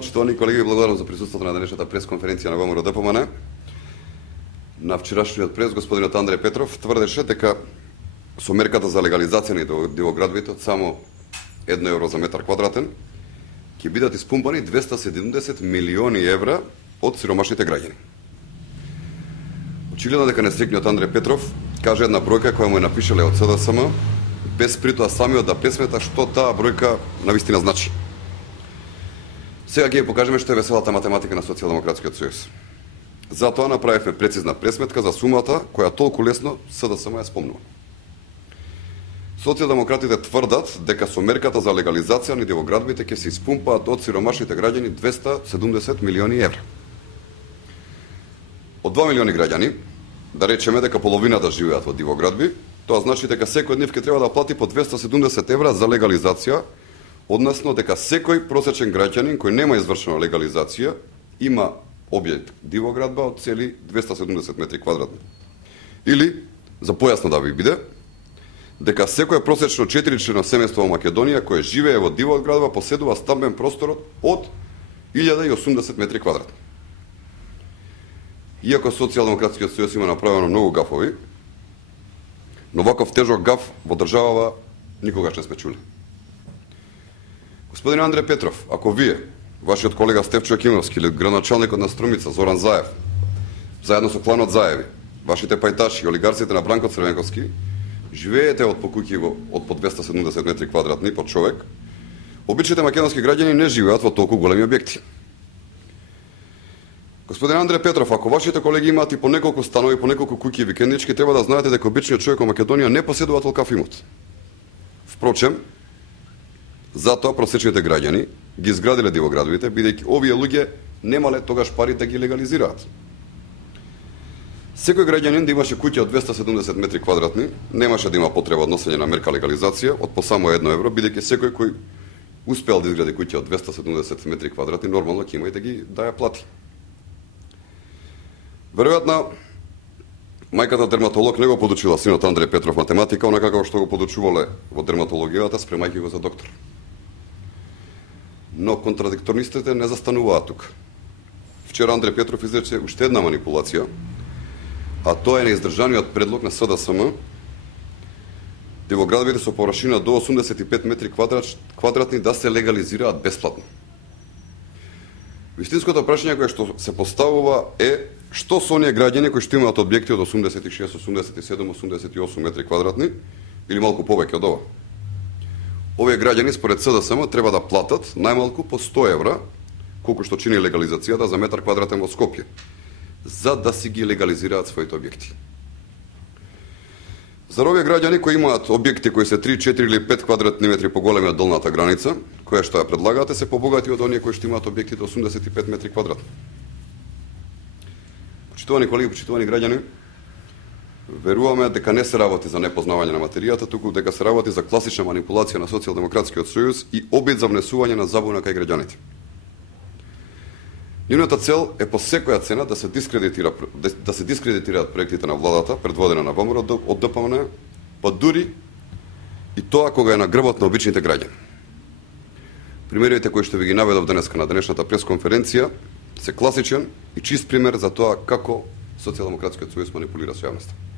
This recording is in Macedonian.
Почитувани колеги, благодарам за присуството на денешната пресконференција на ВМРО ДПМН. На вчерашниот прес господинот Андреј Петров тврдеше дека со мерката за легализација на дивоградбите од само 1 евро за метар квадратен ќе бидат испумпани 270 милиони евра од сиромашните граѓани. Очигледно дека несреќниот Андреј Петров каже една бројка која му е напишале од СДСМ, без притоа самиот да пресмета што таа бројка навистина значи. Сега ќе ја покажеме што е веселата математика на Социјалдемократскиот сојуз. Затоа направивме прецизна пресметка за сумата која толку лесно СДСМ ја спомнува. Социјалдемократите тврдат дека со мерката за легализација на дивоградбите ќе се испумпаат од сиромашните граѓани 270 милиони евра. Од 2 милиони граѓани, да речеме дека половината живеат во дивоградби, тоа значи дека секој од нив ќе треба да плати по 270 евра за легализација, односно дека секој просечен граѓанин кој нема извршена легализација има објект дивоградба од цели 270 метри квадратни. Или, за појасно да ви биде, дека секој просечно 4-члено семејство во Македонија кое живее во дивоградба поседува стамбен простор од 1080 метри квадратни. Иако Социјалдемократскиот сојуз има направено многу гафови, но ваков тежок гаф во државава никогаш не сме чули. Господин Андреј Петров, ако вие, вашиот колега Стефчо Екимовски или градоначалникот на Струмица Зоран Заев, заедно со кланот Заеви, вашите пајташи, олигарците на Бранко Црвенковски, живеете од по куќи од по 270 метри квадратни по човек, обичните македонски граѓани не живеат во толку големи објекти. Господин Андреј Петров, ако вашите колеги имаат и по неколку станови, по неколку куќи викендички, треба да знаете дека обичниот човек во Македонија не поседува толкав имот. Впрочем, затоа просечните граѓани ги изградиле дивоградбите, бидејќи овие луѓе немале тогаш пари да ги легализираат. Секој граѓанин да имаше куќа од 270 метри квадратни, немаше да има потреба од носење на мерка легализација од по само 1 евро, бидејќи секој кој успеал да изгради куќа од 270 метри квадратни, нормално ќе има и да ја плати. Веројатно, мајката дерматолог не го подучила синот Андреј Петров математика, онака како што го подучувале во дерматологијата, спремајќи го за доктор. Но контрадикторностите не застануваат тука. Вчера Андреј Петров изрече уште една манипулација, а тоа е неиздржаниот предлог на СДСМ дивоградбите со површина до 85 метри квадратни да се легализираат бесплатно. Вистинското прашање кое што се поставува е што со оние граѓани кои што имаат објекти од 86, 87, 88 метри квадратни или малку повеќе од ова. Овие граѓани според СДСМ треба да платат најмалку по 100 евра, колку што чини легализацијата за метар квадратен во Скопје, за да си ги легализираат своите објекти. За овие граѓани кои имаат објекти кои се 3, 4 или 5 квадратни метри поголеми од долната граница, која што ја предлагате, се побогати од оние кои што имаат објекти до 85 метри квадратни. Почитувани колеги, почитувани граѓани, веруваме дека не се работи за непознавање на материјата, туку дека се работи за класична манипулација на Социјалдемократскиот сојуз и обид за внесување на забуна кај граѓаните. Нивната цел е по секоја цена да се дискредитираат проектите на владата, предводена на ВМРО од ДПМН, па дури и тоа кога е на грбот на обичните граѓани. Примерите кои што ви ги наведов денеска на денешната пресконференција се класичен и чист пример за тоа како Социјалдемократскиот сојуз манипулира со јавноста.